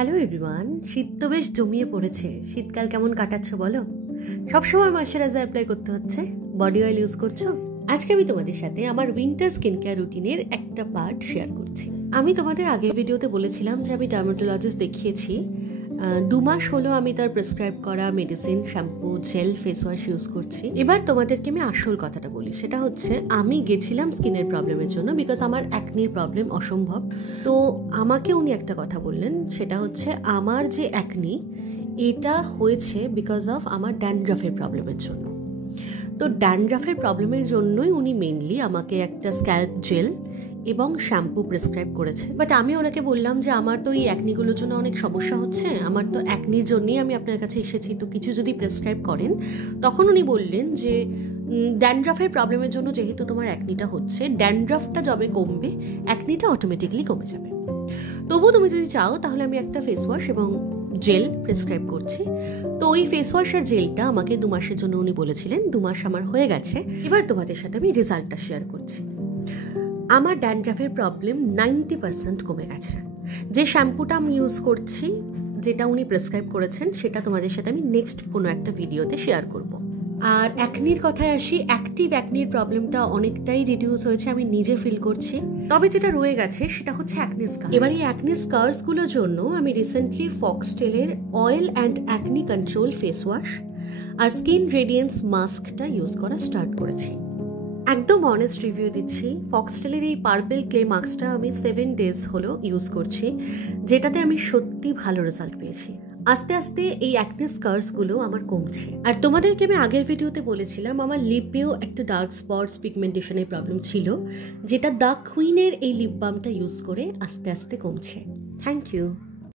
Hello everyone, শীত তো বেশ জমিয়ে পড়েছে। শীতকাল কেমন কাটাচ্ছ বলো? সবসময় ময়শ্চারাইজার অ্যাপ্লাই করতে হচ্ছে, বডি অয়েল ইউজ করছো? আজকে আমি তোমাদের সাথে আমার উইন্টার স্কিন কেয়ার রুটিনের একটা পার্ট শেয়ার করছি। আমি তোমাদের আগের ভিডিওতে বলেছিলাম যে আমি ডার্মাটোলজিস্ট দেখিয়েছি। 2 মাস হলো আমি তার প্রেসক্রাইব করা medicine, shampoo, gel, face wash use করছি। এবার তোমাদেরকে আমি আসল কথাটা বলি, সেটা হচ্ছে আমি গেছিলাম স্কিনের প্রবলেমের জন্য, বিকজ আমার অ্যাকনির প্রবলেম অসম্ভব। তো আমাকে উনি একটা কথা বললেন, সেটা হচ্ছে আমার যে অ্যাকনি এটা হয়েছে বিকজ অফ আমার ড্যান্ড্রাফের প্রবলেমের জন্য। তো ড্যান্ড্রাফের প্রবলেমের জন্যই উনি মেনলি আমাকে একটা স্ক্যাল্প জেল এবং শ্যাম্পু প্রেসক্রাইব করেছে। বাট আমি ওনাকে বললাম যে আমার তো এই অ্যাকনিগুলোর জন্য অনেক সমস্যা হচ্ছে, আমার তো অ্যাকনির জন্যই আমি আপনার কাছে এসেছি, তো কিছু যদি প্রেসক্রাইব করেন। তখন উনি বললেন যে ড্যান্ড্রাফের প্রবলেমের জন্য যেহেতু তোমার অ্যাকনিটা হচ্ছে, ড্যান্ড্রাফটা যবে কমবে অ্যাকনিটা অটোমেটিক্যালি কমে যাবে। তবুও তুমি যদি চাও তাহলে আমি একটা ফেস ওয়াশ এবং জেল প্রেসক্রাইব করছি। তো ওই ফেস ওয়াশ আর জেলটা আমাকে 2 মাসের জন্য উনি বলেছিলেন। 2 মাস আমার হয়ে গেছে। এবার তোমাদের সাথে আমি রেজাল্টটা শেয়ার করছি। আমার ড্যান্ড্রাফের প্রবলেম 90% কমে গেছে। যে শ্যাম্পুটা আমি ইউজ করছি, যেটা উনি প্রেসক্রাইব করেছেন, সেটা তোমাদের সাথে আমি নেক্সট কোনো একটা ভিডিওতে শেয়ার করব। আর অ্যাকনির কথায় আসি, অ্যাক্টিভ অ্যাকনির প্রবলেমটা অনেকটাই রিডিউস হয়েছে, আমি নিজে ফিল করছি। তবে যেটা রয়ে গেছে সেটা হচ্ছে অ্যাকনি স্কার্স। এবার এই অ্যাকনি স্কার্সগুলোর জন্য আমি রিসেন্টলি ফক্সটেলের oil and acne control face wash আর স্কিন রেডিয়েন্স মাস্কটা ইউজ করা স্টার্ট করেছি। একদম অনেস্ট রিভিউ দিচ্ছি, ফক্সটেলের এই পার্পল ক্লে মাস্কটা আমি 7 ডেজ হলো ইউজ করছি, যেটাতে আমি সত্যি ভালো রেজাল্ট পেয়েছি। আস্তে আস্তে এই অ্যাকনি স্কার্সগুলো আমার কমছে। আর তোমাদেরকে আমি আগের ভিডিওতে বলেছিলাম আমার লিপেও একটা ডার্ক স্পটস পিগমেন্টেশনের প্রবলেম ছিল, যেটা দ্য কুইনের এই লিপ বামটা ইউজ করে আস্তে আস্তে কমছে। Thank you.